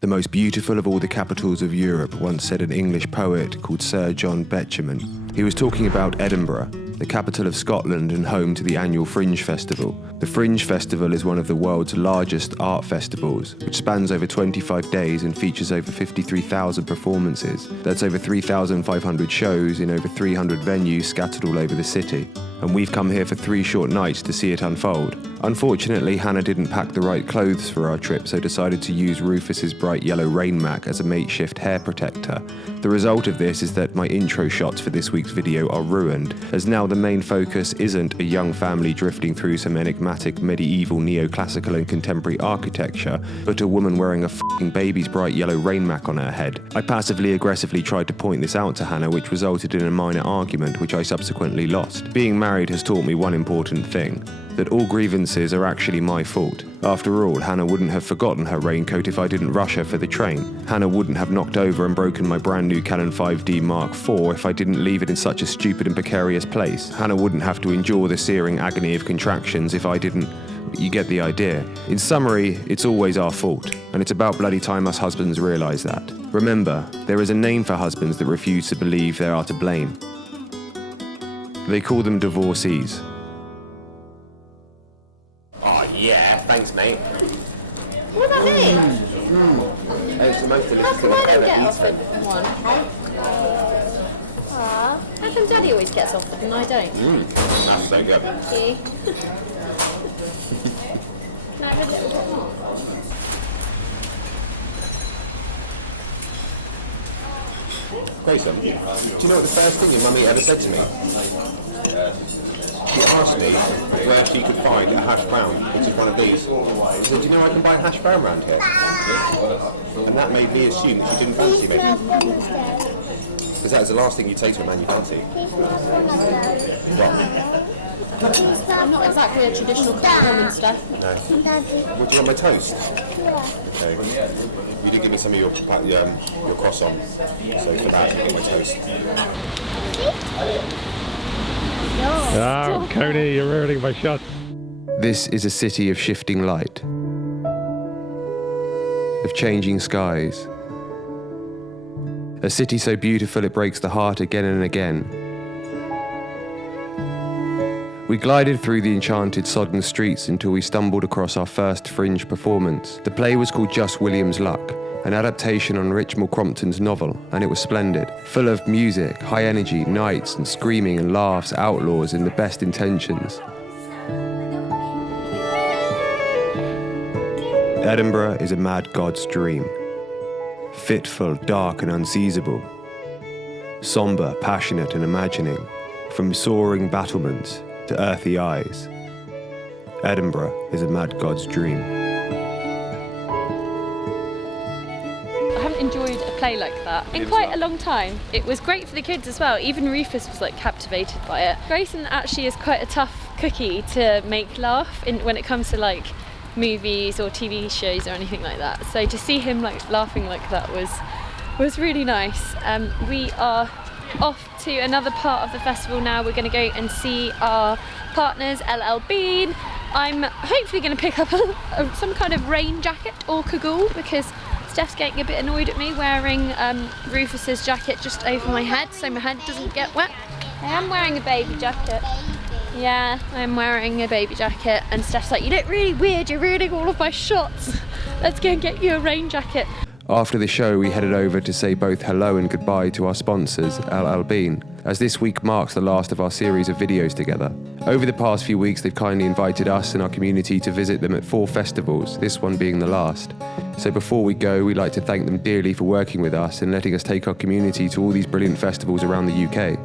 The most beautiful of all the capitals of Europe, once said an English poet called Sir John Betjeman. He was talking about Edinburgh, the capital of Scotland and home to the annual Fringe Festival. The Fringe Festival is one of the world's largest art festivals, which spans over 25 days and features over 53,000 performances. That's over 3,500 shows in over 300 venues scattered all over the city. And we've come here for 3 short nights to see it unfold. Unfortunately, Hannah didn't pack the right clothes for our trip, so decided to use Rufus's bright yellow rain mac as a makeshift hair protector. The result of this is that my intro shots for this week's video are ruined, as now the main focus isn't a young family drifting through some enigmatic medieval, neoclassical and contemporary architecture, but a woman wearing a f***ing baby's bright yellow rain mac on her head. I passively aggressively tried to point this out to Hannah, which resulted in a minor argument, which I subsequently lost. Being married has taught me one important thing: that all grievances are actually my fault. After all, Hannah wouldn't have forgotten her raincoat if I didn't rush her for the train. Hannah wouldn't have knocked over and broken my brand new Canon 5D Mark IV if I didn't leave it in such a stupid and precarious place. Hannah wouldn't have to endure the searing agony of contractions if I didn't... You get the idea. In summary, it's always our fault, and it's about bloody time us husbands realise that. Remember, there is a name for husbands that refuse to believe they are to blame. They call them divorcees. Oh yeah, thanks mate. What does that mean? It's the most delicious How come I don't get thing offered one? How come Daddy always gets offered and I don't? That's so good. Thank you. Can I have a little bit more? Grayson, do you know what the first thing your mummy ever said to me? She asked me where she could find a hash brown, which is one of these. She said, do you know I can buy a hash brown around here? And that made me assume that she didn't fancy me. Because that was the last thing you'd say to a man you fancy. What? I'm not exactly a traditional woman, Stef. No. Would you want my toast? Okay. You did give me some of your croissant, so for that you get my toast. Oh, Cody, you're ruining my shot. This is a city of shifting light, of changing skies. A city so beautiful it breaks the heart again and again. We glided through the enchanted sodden streets until we stumbled across our first Fringe performance. The play was called Just William's Luck, an adaptation on Richmal Crompton's novel, and it was splendid. Full of music, high energy, knights and screaming and laughs, outlaws and the best intentions. Edinburgh is a mad god's dream. Fitful, dark and unseizable. Sombre, passionate and imagining. From soaring battlements to earthy eyes. Edinburgh is a mad god's dream. I haven't enjoyed a play like that in quite a long time. It was great for the kids as well. Even Rufus was like captivated by it. Grayson actually is quite a tough cookie to make laugh when it comes to like movies or TV shows or anything like that. So to see him like laughing like that was really nice. We are off to another part of the festival now. We're going to go and see our partners LLBean. I'm hopefully going to pick up some kind of rain jacket or cagoule because Stef's getting a bit annoyed at me wearing Rufus's jacket just over my head so my head doesn't get wet. I am wearing a baby jacket. Yeah, I'm wearing a baby jacket and Stef's like, you look really weird, you're ruining all of my shots. Let's go and get you a rain jacket. After the show, we headed over to say both hello and goodbye to our sponsors, LLBean, as this week marks the last of our series of videos together. Over the past few weeks, they've kindly invited us and our community to visit them at 4 festivals, this one being the last. So before we go, we'd like to thank them dearly for working with us and letting us take our community to all these brilliant festivals around the UK.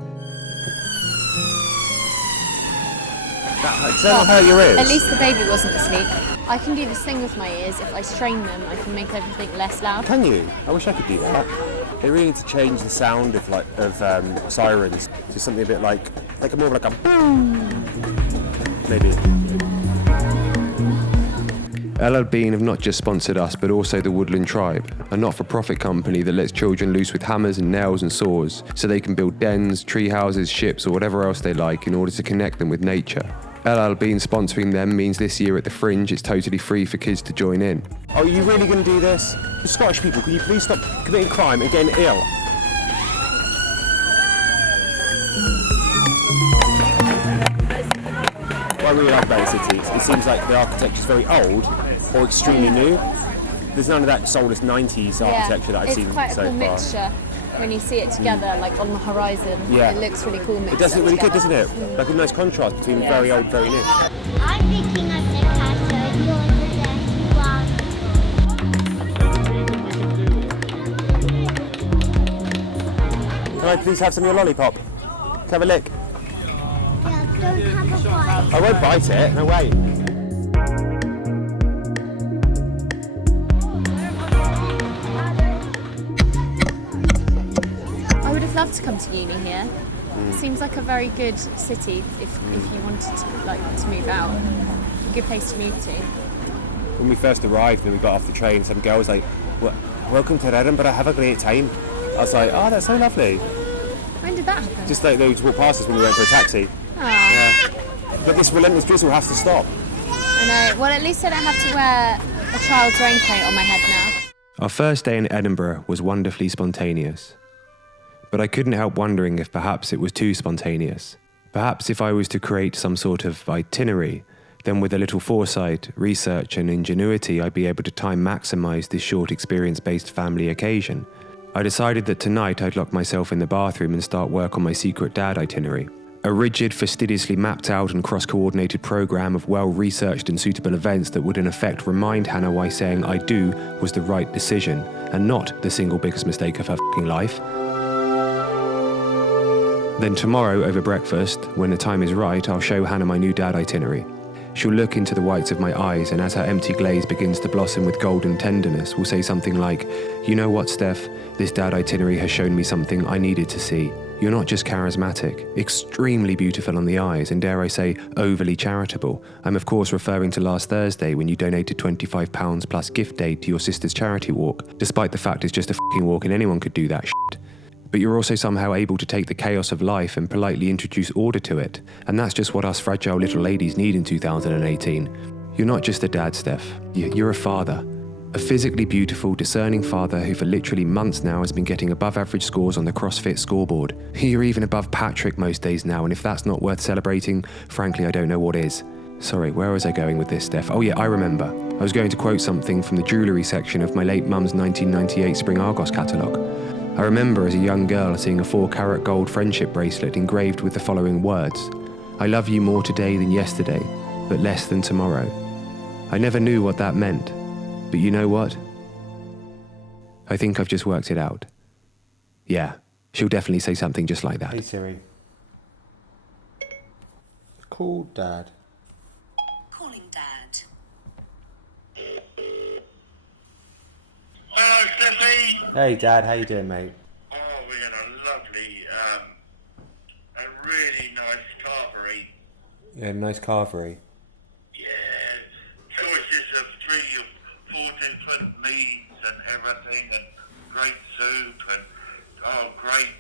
Does that hurt your ears? At least the baby wasn't asleep. I can do this thing with my ears. If I strain them, I can make everything less loud. Can you? I wish I could do that. They really need to change the sound of sirens to something a bit like more like a boom. Maybe. LLBean have not just sponsored us, but also the Woodland Tribe, a not-for-profit company that lets children loose with hammers and nails and saws so they can build dens, tree houses, ships or whatever else they like in order to connect them with nature. LLBean sponsoring them means this year at the Fringe it's totally free for kids to join in. Oh, are you really going to do this? The Scottish people, can you please stop committing crime and getting ill? What I really like about the city, it seems like the architecture is very old or extremely new. There's none of that soulless 90s architecture that I've seen so far. It's quite a cool mixture when you see it together, like on the horizon. Yeah. It looks really cool mixed It does look really good, together. doesn't it? Like a nice contrast between very old, very new. I'm thinking of the castle. You're the best one. Can I please have some of your lollipop? Can I have a lick? Yeah, don't have a bite. I won't bite it, no way. I would have loved to come to uni here. It seems like a very good city if you wanted to move out. A good place to move to. When we first arrived and we got off the train, some girl was like, welcome to Edinburgh, have a great time. I was like, oh, that's so lovely. When did that happen? Just like they would walk past us when we went for a taxi. Ah. But this relentless drizzle has to stop. I know. Well, at least I don't have to wear a child's raincoat on my head now. Our first day in Edinburgh was wonderfully spontaneous. But I couldn't help wondering if perhaps it was too spontaneous. Perhaps if I was to create some sort of itinerary, then with a little foresight, research and ingenuity I'd be able to time maximise this short experience-based family occasion. I decided that tonight I'd lock myself in the bathroom and start work on my secret dad itinerary. A rigid, fastidiously mapped out and cross-coordinated programme of well-researched and suitable events that would in effect remind Hannah why saying I do was the right decision and not the single biggest mistake of her f***ing life. Then tomorrow over breakfast, when the time is right, I'll show Hannah my new dad itinerary. She'll look into the whites of my eyes and as her empty glaze begins to blossom with golden tenderness, will say something like, you know what, Stef, this dad itinerary has shown me something I needed to see. You're not just charismatic, extremely beautiful on the eyes, and dare I say, overly charitable. I'm of course referring to last Thursday when you donated £25 plus gift aid to your sister's charity walk, despite the fact it's just a f***ing walk and anyone could do that shit. But you're also somehow able to take the chaos of life and politely introduce order to it, and that's just what us fragile little ladies need in 2018. You're not just a dad, Stef. You're a father. A physically beautiful, discerning father who for literally months now has been getting above average scores on the CrossFit scoreboard. You're even above Patrick most days now, and if that's not worth celebrating, frankly I don't know what is. Sorry, where was I going with this, Stef? Oh yeah, I remember. I was going to quote something from the jewellery section of my late mum's 1998 Spring Argos catalogue. I remember as a young girl seeing a 4-carat gold friendship bracelet engraved with the following words: I love you more today than yesterday, but less than tomorrow. I never knew what that meant, but you know what? I think I've just worked it out. Yeah, she'll definitely say something just like that. Hey Siri. Call Dad. Calling Dad. Hello, Steffi. Hey Dad, how you doing, mate? Oh, we had a lovely, a really nice carvery. Yeah, nice carvery. Yeah, choices of 3 or 4 different meats and everything, and great soup and great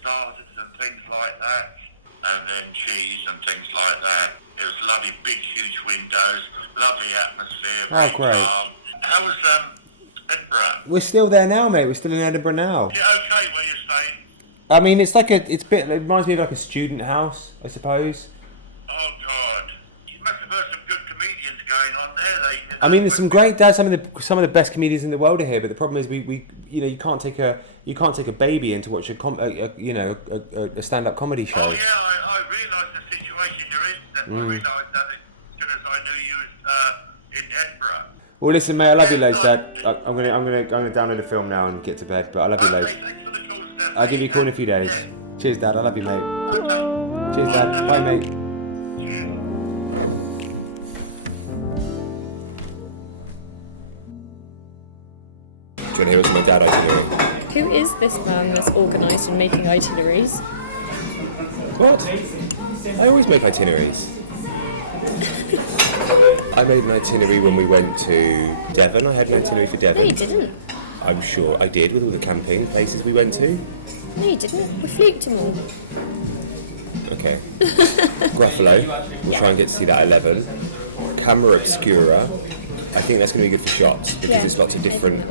starters and things like that, and then cheese and things like that. It was lovely, big, huge windows, lovely atmosphere. Oh, great. Calm. How was Edinburgh? We're still there now, mate. We're still in Edinburgh now. Yeah, okay, where you staying? I mean, it's like it reminds me of like a student house, I suppose. Oh God! You must have heard some good comedians going on there. I mean, there's some great dads. Some of the best comedians in the world are here. But the problem is, we you can't take a baby in to watch a stand-up comedy show. Oh yeah, I realised the situation you're in. I realised that as soon as I knew you was in Edinburgh. Well, listen, mate. I love you loads, Dad. I'm gonna download the film now and get to bed. But I love you loads. Thanks for the call, Stef. I'll give you a call in a few days. Cheers, Dad. I love you, mate. Cheers, Dad. Bye, mate. Do you want to hear what's my dad itinerary? Who is this man that's organised and making itineraries? What? I always make itineraries. I made an itinerary when we went to Devon. I had an itinerary for Devon. No, you didn't. I'm sure I did with all the camping places we went to. No, you didn't. We fluked them all. Okay. Gruffalo, we'll try and get to see that at 11. Camera Obscura, I think that's going to be good for shots because there's lots of different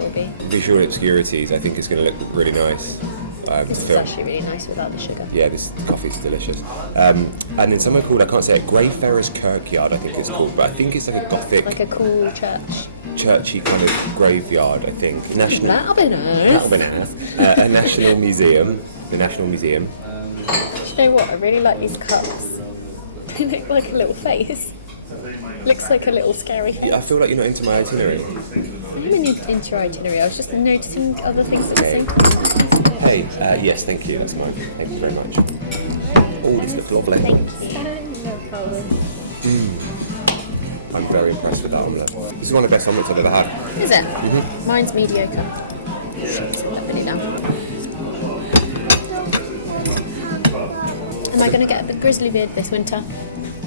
visual obscurities. I think it's going to look really nice. This is actually really nice without the sugar. Yeah, this coffee's delicious. And then somewhere called, I can't say it, Greyfriars Kirkyard, I think it's called, but I think it's like a gothic, Like a cool church. churchy kind of graveyard, I think. That'll be nice. A national museum, the National Museum. Do you know what? I really like these cups. They look like a little face. Looks like a little scary face. I feel like you're not into my itinerary. I'm into your itinerary. I was just noticing other things at the same time. Hey, yes, thank you, that's mine. Thank you very much. Oh, these look lovely. Thank you. No problem. I'm very impressed with that omelette. This is one of the best omelettes I've ever had. Is it? Mine's mediocre. Really down. Am I going to get a grizzly beard this winter?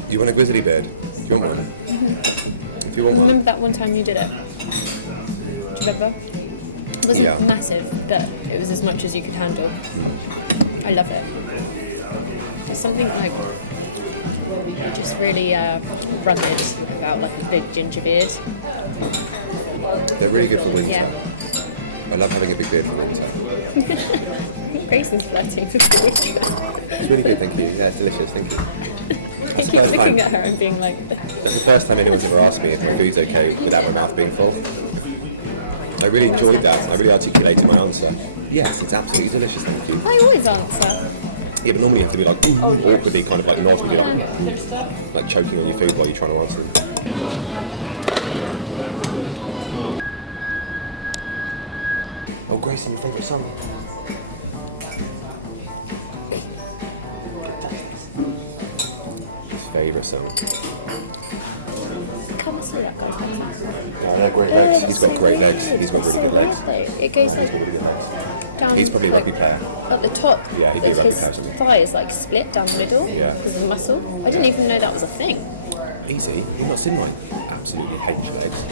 You want a grizzly beard? Do you want one? If you want one. Remember that one time you did it? Do you remember? It wasn't massive, but it was as much as you could handle. I love it. There's something like just really rugged about like a big ginger beard. They're really good for winter. Yeah. I love having a big beard for winter. Grayson's flirting with the It's really good, thank you. Yeah, it's delicious, thank you. I keep looking at her and being like... That's the first time anyone's ever asked me if my food's okay without my mouth being full. I really enjoyed that. I really articulated my answer. Yes, it's absolutely delicious, thank you. I always answer. Yeah, but normally you have to be like awkwardly kind of like nod with your like choking on your food while you're trying to answer them. Oh, Grayson, your favourite song? His favourite song. Come see that guy. Yeah, they're great legs. He's got great legs. He's got really good legs. It goes like down. He's probably a rugby player. At the top. Yeah, he'd be a rugby his player, isn't he? thigh is like split down the middle. Yeah. Because of muscle. I didn't even know that was a thing. Easy. You've not seen mine. Absolutely hate your legs.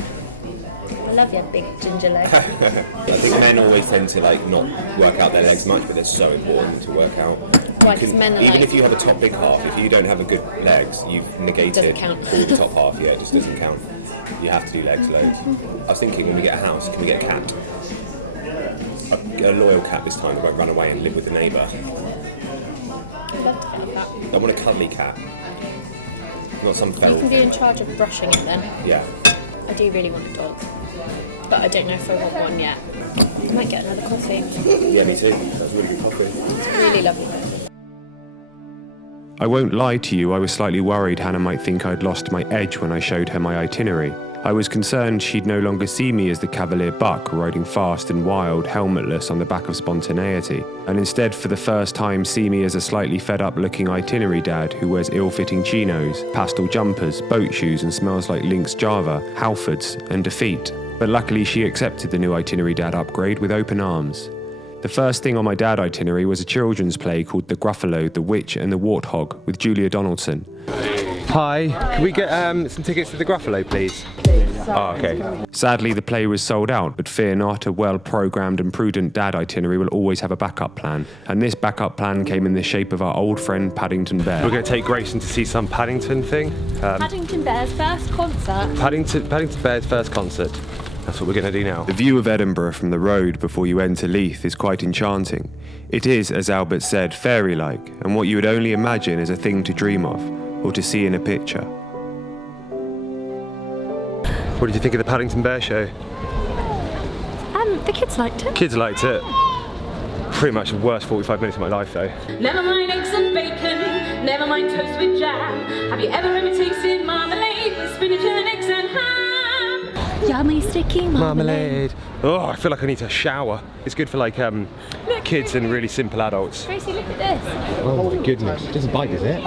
I love your big ginger legs. I think men always tend to like not work out their legs much, but they're so important to work out. Why? Because men are even like... if you have a top big half, if you don't have a good legs, you've negated all the top half. Yeah, it just doesn't count. You have to do legs loads. I was thinking, when we get a house, can we get a cat? A loyal cat this time that won't run away and live with the neighbour. I'd love to have that. I want a cuddly cat. Not some feral. You can be in charge of brushing it then. Yeah. I do really want a dog. But I don't know if I want one yet. I might get another coffee. Yeah, me too. That's really good coffee. It's really lovely. I won't lie to you, I was slightly worried Hannah might think I'd lost my edge when I showed her my itinerary. I was concerned she'd no longer see me as the cavalier buck riding fast and wild, helmetless on the back of spontaneity, and instead for the first time see me as a slightly fed-up looking itinerary dad who wears ill-fitting chinos, pastel jumpers, boat shoes and smells like Lynx Java, Halfords and defeat. But luckily she accepted the new itinerary dad upgrade with open arms. The first thing on my dad itinerary was a children's play called The Gruffalo, the Witch and the Warthog with Julia Donaldson. Hi, can we get some tickets to the Gruffalo, please? Oh, okay. Sadly, the play was sold out, but fear not, a well-programmed and prudent dad itinerary will always have a backup plan. And this backup plan came in the shape of our old friend Paddington Bear. We're going to take Grayson to see some Paddington thing. Paddington Bear's first concert. Paddington Bear's first concert. That's what we're going to do now. The view of Edinburgh from the road before you enter Leith is quite enchanting. It is, as Albert said, fairy-like, and what you would only imagine is a thing to dream of, or to see in a picture. What did you think of the Paddington Bear show? The kids liked it. Kids liked it. Pretty much the worst 45 minutes of my life, though. Never mind eggs and bacon, never mind toast with jam. Have you ever tasted marmalade with spinach and eggs and ham? Yummy sticky marmalade. Oh, I feel like I need to shower. It's good for like kids and really simple adults. Tracy, look at this. Oh my goodness. It doesn't bite, does it?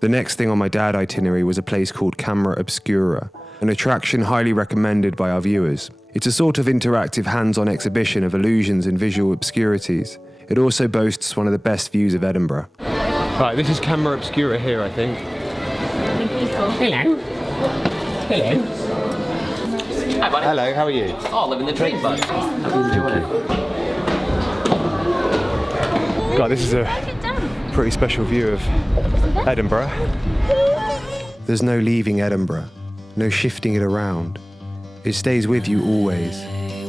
The next thing on my dad itinerary was a place called Camera Obscura, an attraction highly recommended by our viewers. It's a sort of interactive hands-on exhibition of illusions and visual obscurities. It also boasts one of the best views of Edinburgh. Right, this is Camera Obscura here, I think. Hello. Hello. Hi, buddy. Hello, how are you? Oh, living the dream, bud. How are you enjoying it? God, this is a pretty special view of Edinburgh. There's no leaving Edinburgh, no shifting it around. It stays with you always. I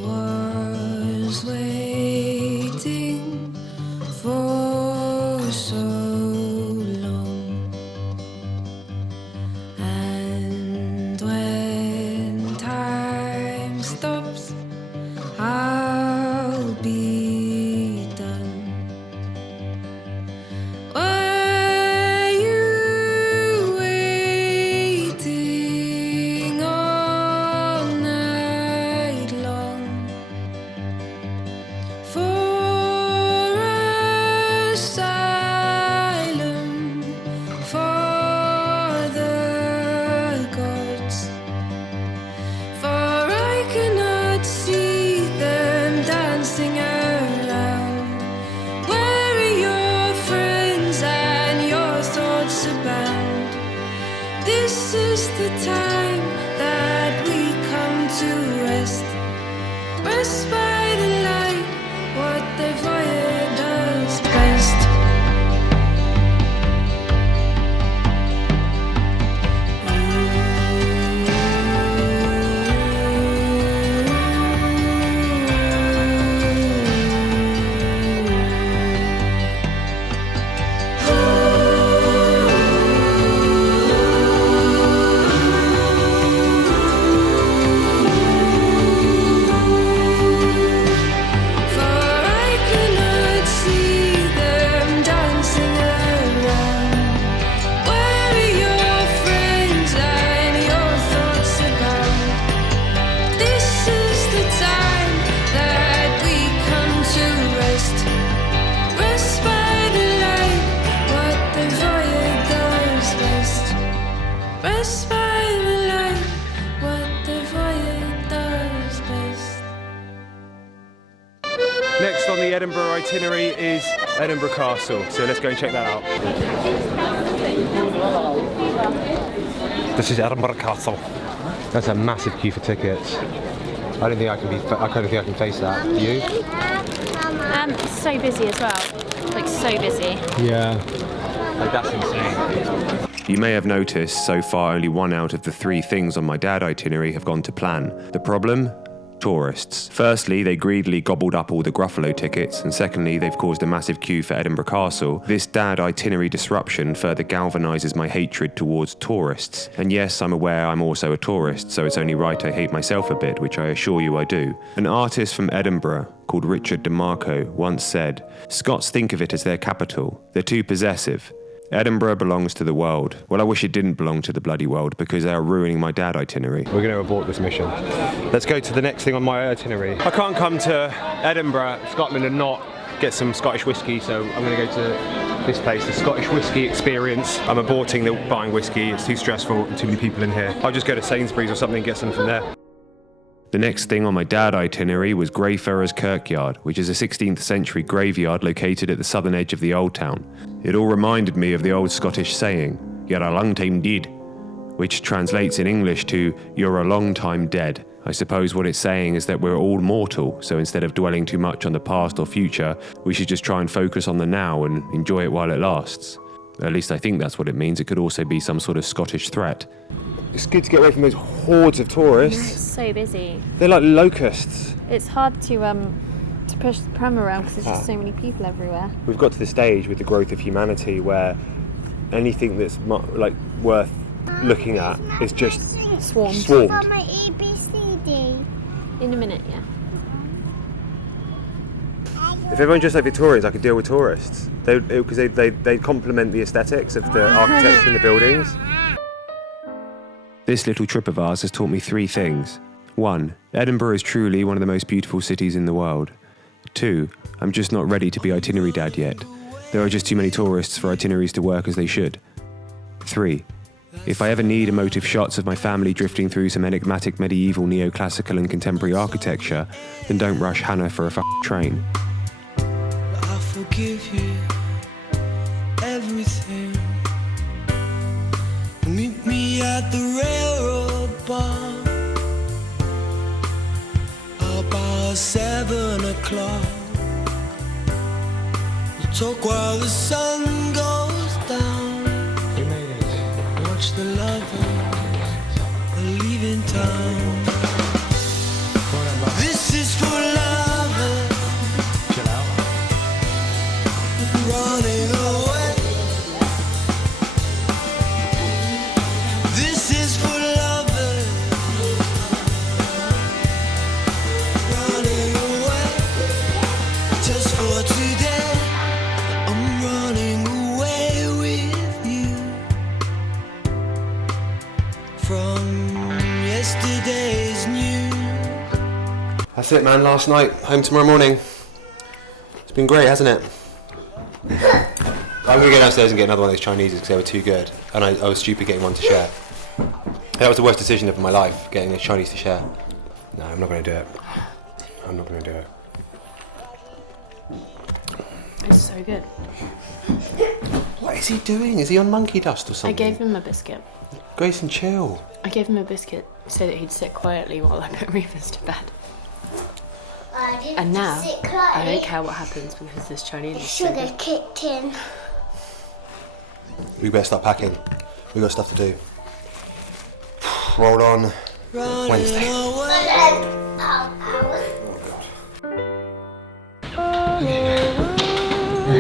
was waiting for so long, and when time stops, I'll be done. Were you waiting all night long for asylum for the gods? For I cannot see them dancing around. Where are your friends and your thoughts abound? This is the time that we come to rest. Rest by the light, what the fire does best. For I cannot see them dancing around. Where are your friends and your thoughts about? This is the time that we come to rest. Rest by the light, what the fire does best. Rest by the light, what the fire does best. Next on the Edinburgh itinerary is Edinburgh Castle, so let's go and check that out. This is Edinburgh Castle. That's a massive queue for tickets. I don't think I can face that. Do you? So busy as well. Like, so busy. Yeah. Like, that's insane. You may have noticed so far only one out of the 3 things on my dad itinerary have gone to plan. The problem? Tourists. Firstly, they greedily gobbled up all the Gruffalo tickets, and secondly, they've caused a massive queue for Edinburgh Castle. This dad itinerary disruption further galvanises my hatred towards tourists. And yes, I'm aware I'm also a tourist, so it's only right I hate myself a bit, which I assure you I do. An artist from Edinburgh called Richard DeMarco once said, "Scots think of it as their capital. They're too possessive. Edinburgh belongs to the world." Well, I wish it didn't belong to the bloody world because they are ruining my dad itinerary. We're going to abort this mission. Let's go to the next thing on my itinerary. I can't come to Edinburgh, Scotland, and not get some Scottish whiskey, so I'm going to go to this place, the Scottish Whiskey Experience. I'm aborting the buying whiskey, it's too stressful and too many people in here. I'll just go to Sainsbury's or something and get some from there. The next thing on my dad itinerary was Greyfriars Kirkyard, which is a 16th century graveyard located at the southern edge of the old town. It all reminded me of the old Scottish saying, "You're a long time dead," which translates in English to, "You're a long time dead." I suppose what it's saying is that we're all mortal, so instead of dwelling too much on the past or future, we should just try and focus on the now and enjoy it while it lasts. At least I think that's what it means. It could also be some sort of Scottish threat. It's good to get away from those hordes of tourists. It's so busy. They're like locusts. It's hard to push the pram around because there's just so many people everywhere. We've got to the stage with the growth of humanity where anything that's like worth looking at is just Swarmed. Got my ABCD. In a minute, yeah. If everyone dressed like Victorians, I could deal with tourists. Because they complement the aesthetics of the architecture and the buildings. This little trip of ours has taught me 3 things. 1. Edinburgh is truly one of the most beautiful cities in the world. 2. I'm just not ready to be itinerary dad yet. There are just too many tourists for itineraries to work as they should. 3. If I ever need emotive shots of my family drifting through some enigmatic medieval, neoclassical and contemporary architecture, then don't rush Hannah for a train. I forgive you everything. Meet me at the railroad bar. Talk while the sun goes down. We made it. Watch the lovers leaving town. This is for lovers. Chill out. Running away. This is for lovers. Running away. Just for today. I'm running away with you. From yesterday's news. That's it, man. Last night, home tomorrow morning. It's been great, hasn't it? I'm going to go downstairs and get another one of those Chineses because they were too good. And I was stupid getting one to share. That was the worst decision of my life, getting those Chinese to share. No, I'm not going to do it. I'm not going to do it. It's so good. What is he doing? Is he on monkey dust or I something? gave him a biscuit. Grayson, chill. I gave him a biscuit so that he'd sit quietly while I put Rufus to bed. And now, I don't care what happens because this Chinese is so Sugar good. kicked in. We better start packing. We got stuff to do. Roll on Wednesday. Let's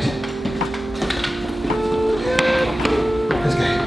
go.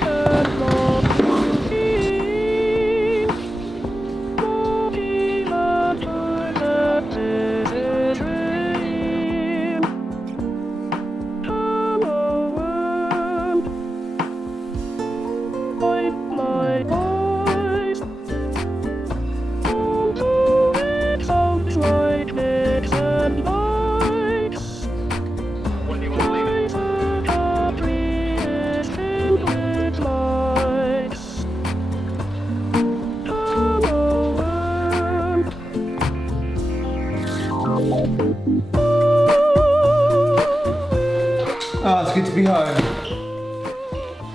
Oh, it's good to be home.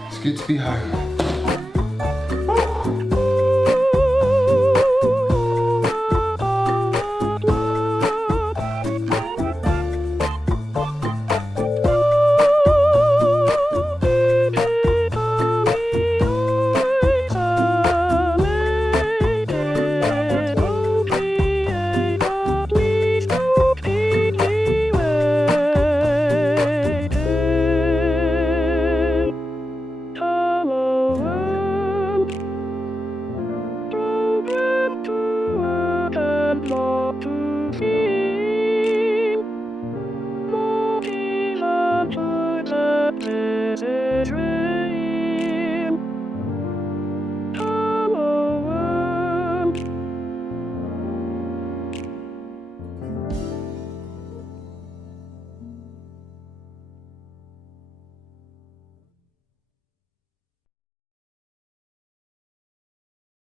It's good to be home.